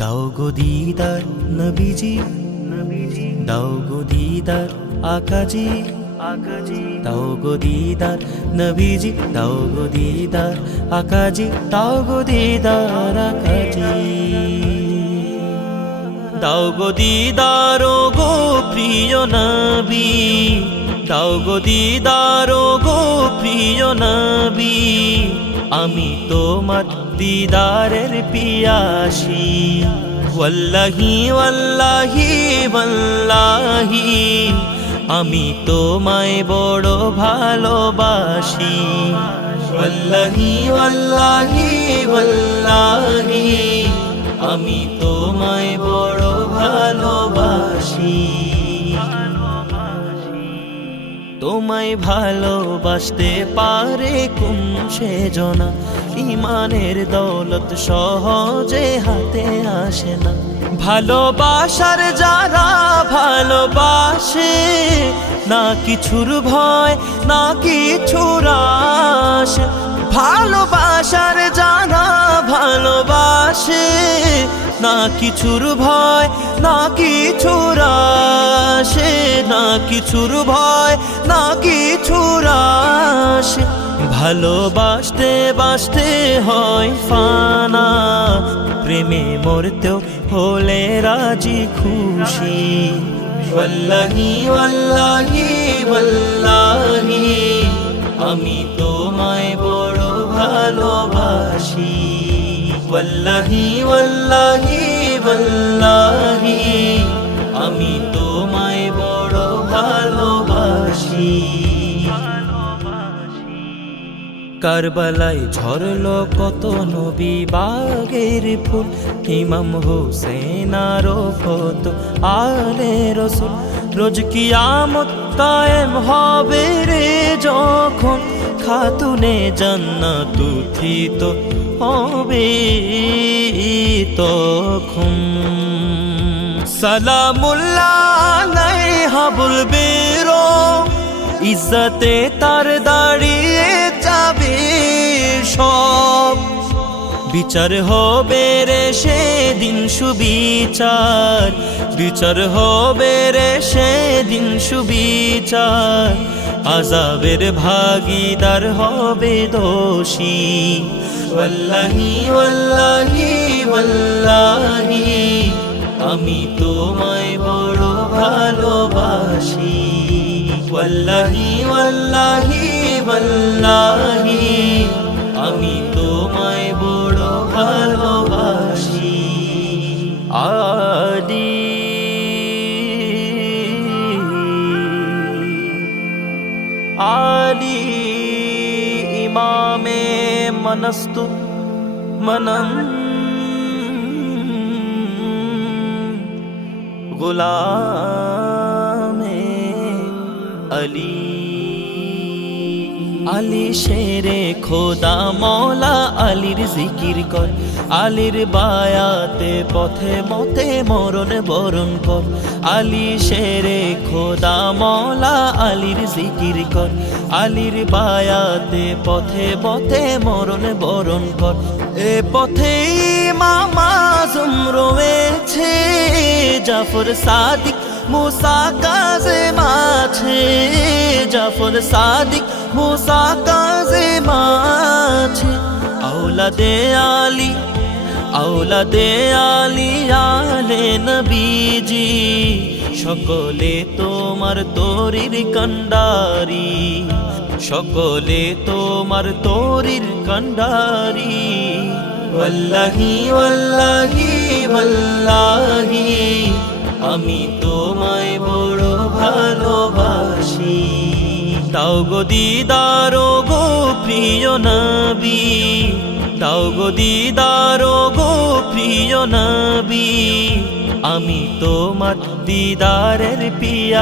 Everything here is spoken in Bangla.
দাও গো দিদার নবীজি, দাও গো দিদার আকাজি, দাও গো দিদার নবীজি, দাও গো দিদার আকাজি, দাও গো দিদার আকাজি। দাও গো দিদার ও গো প্রিয় নবী, দাও গো দিদার ও গো প্রিয় নবী, আমি তোমার দিদারের পিয়াসী। ওয়াল্লাহি ওয়াল্লাহি ওয়াল্লাহি, আমি তোমায় বড় ভালোবাসি। ওয়াল্লাহি ওয়াল্লাহি ওয়াল্লাহি, আমি তোমায় বড় ভালোবাসি। তোমায় ভালোবাসতে পারে কোন সেজনা, ইমানের দৌলত সহজে হাতে আসে না। ভালোবাসার যারা ভালোবাসে, না কিছুর ভয় না কিছুর আশা। ভালোবাসার যারা ভালোবাসে, না কিছুর ভয় না কিছুর আশে, না কিছুর ভয় না কিছুর আশে। ভালোবাসতে বাসতে হয় ফানা, প্রেমে মরতেও হলে রাজি খুশি। ওয়াল্লাহি ওয়াল্লাহি ওয়াল্লাহি, আমি তোমায় বড় ভালোবাসি। ওয়াল্লাহি ওয়াল্লাহি ওয়াল্লাহি, আমি তোমায় বড় ভালোবাসি। কারবালায় ঝরলো কত নবী বাগের ফুল, ইমাম হোসেন আরো কত আলে রসুল। রোজ কিয়ামত কায়েম হবে রে যখন, খাতুনে জান্নাত উত্থিত হবে তখন। সালামুল্লাহ আলাইহা বলবে রো, ইজ্জতে তার দাঁড়িয়ে যাবে সব। বিচার হবে রে সেদিন সুবিচার, বিচার হবে রে সেদিন সুবিচার। আযাবের ভাগীদার হবে দোষী। ওয়াল্লাহি ওয়াল্লাহি ওয়াল্লাহি, আমি তোমায় বড় ভালোবাসি। ওয়াল্লাহি ওয়াল্লাহি ওয়াল্লাহি, আমি তোমায় বড় ভালোবাসি। আদি আলি ইমামে মনস্তু মনম গুলামে আলী। আলী শেরে খোদা মৌলা আলীর জিকির কর, আলীর বায়াতে পথে মতে মরণ বরণ কর। আলী শেরে খোদা মৌলা আলীর জিকির কর, আলীর বায়াতে পথে পথে মরণ বরণ কর। এ পথে ইমাম আযম রয়েছে, জাফর সাদিক মুসা কাযেম আছে। জাফর সাদিক মুসা কাযেম আছে। আওলাদে আলী আওলাদে আলী আলে নবীজি, সকলে তোমার তরির কান্ডারি, সকলে তোমার তরির কান্ডারি। ওয়াল্লাহি ওয়াল্লাহি ওয়াল্লাহি, আমি তোমায় বড় ভালোবাসি। দাও গো দিদার ও গো প্রিয় নবী, দাও গো দিদার ও গো প্রিয় নবী, আমি তোমার দিদারের পিয়া।